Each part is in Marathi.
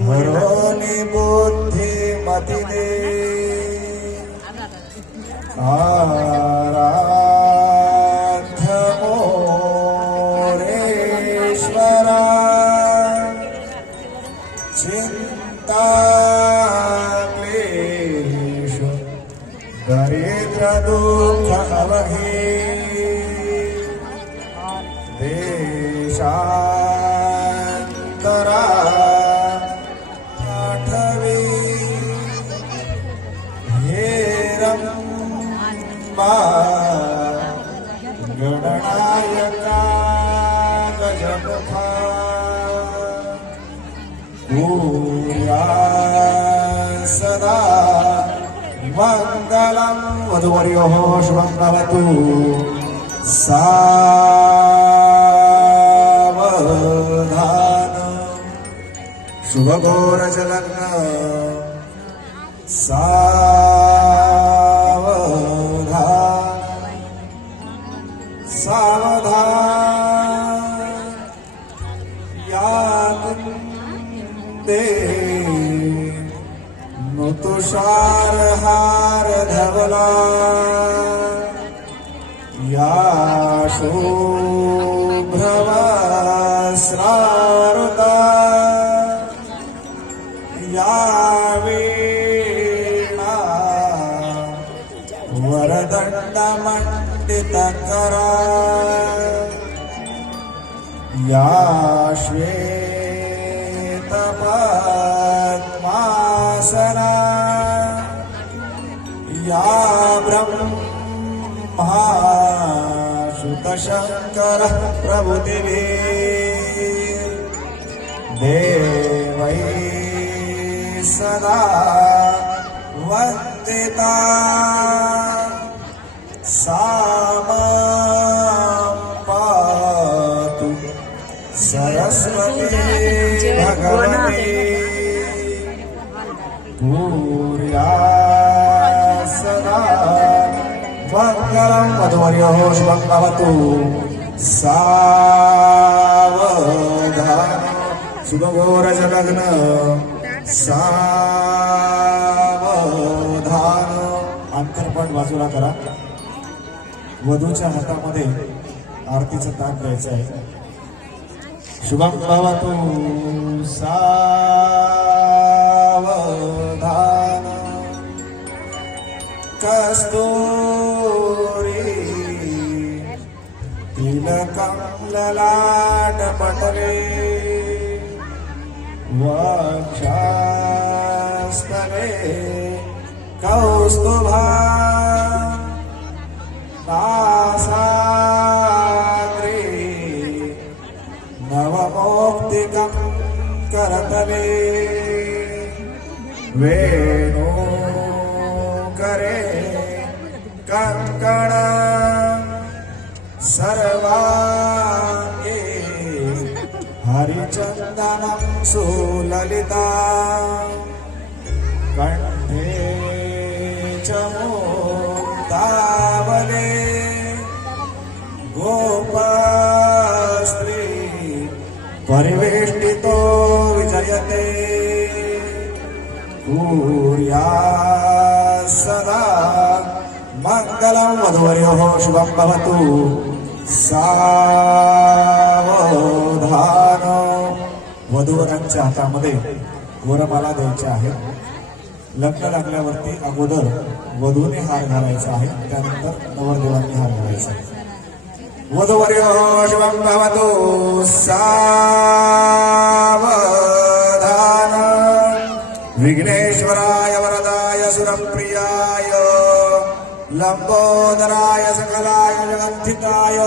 মরণি বুদ্ধি মতি দে আরাধ্য মোরেশ্বরা চিন্তা ক্লেশ দরিদ্র দুঃখ অবহী दुःख अवघे हे रंबा गणनायका सदा मङ्गलं वधुवर्योः शुभं भवतु. सा शुभघोरजलग्न सावधान सावधान याकुन्दे नु तुषार हार धवला या शुभ्रवस्रारुता वरदण्डमण्डितकरा या श्वेतपद्मासना। या ब्रह्माशुतशङ्कर प्रभुतिभिः देवै सदा वन्दिता। पातु सरस्वती भगवती भूर्या सदा मङ्गलं मधुवर्योः शुभं भवतु। सावधान। शुभघोरजलग्न सावधान। अंतरपट बाजूला करा। वधूच्या हातामध्ये आरतीचं ताक द्यायचं आहे. शुभम भवतु सावधान कस्तूरी तिलकं ललाटपटले वक्षस्थले कौस्तुभा नासाग्रे नवमोक्तिकं करतले। वेणो करे कङ्कण सर्वाङ्गे हरिचन्दनं सुललिता। कण्ठे च कुर्या सदा मङ्गलं वधुवर्योः शुभं भवतु सावधान वधूवरांच्या हातामध्ये वरमाला द्यायच्या आहे लग्न लागल्यावरती अगोदर वधूने हार घालायचा आहे त्यानंतर नवरदेवांनी हार घालायचा आहे वधूवर्यो शुभं भवतु सा सुरप्रियाय लंबोदराय सकलाय जगद्धिताय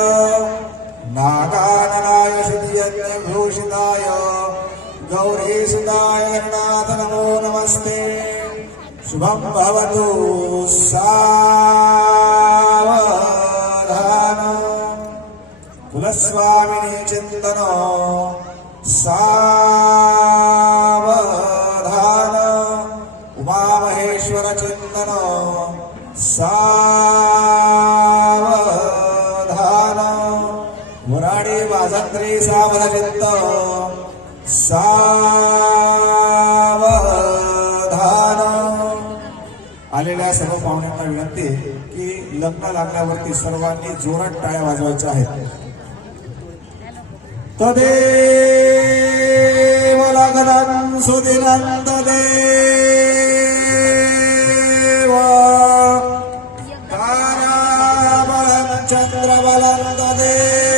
नागाननाय शुद्धियज्ञभूषिताय गौरीसुताय गणनाथ नमो नमस्ते शुभं भवतु सावधान कुलस्वामिनी चिन्तन सा उमामहेश्वर चिन्तन सावधान। मुराडी वाजंत्री सावधचित्त सावधान। आलेल्या सर्व पाहुण्यांना विनंती की लग्न लागल्यावरती सर्वांनी जोरात टाळ्या वाजवायच्या आहेत. तदेव लग्नं सुदिनं तदेव তাদের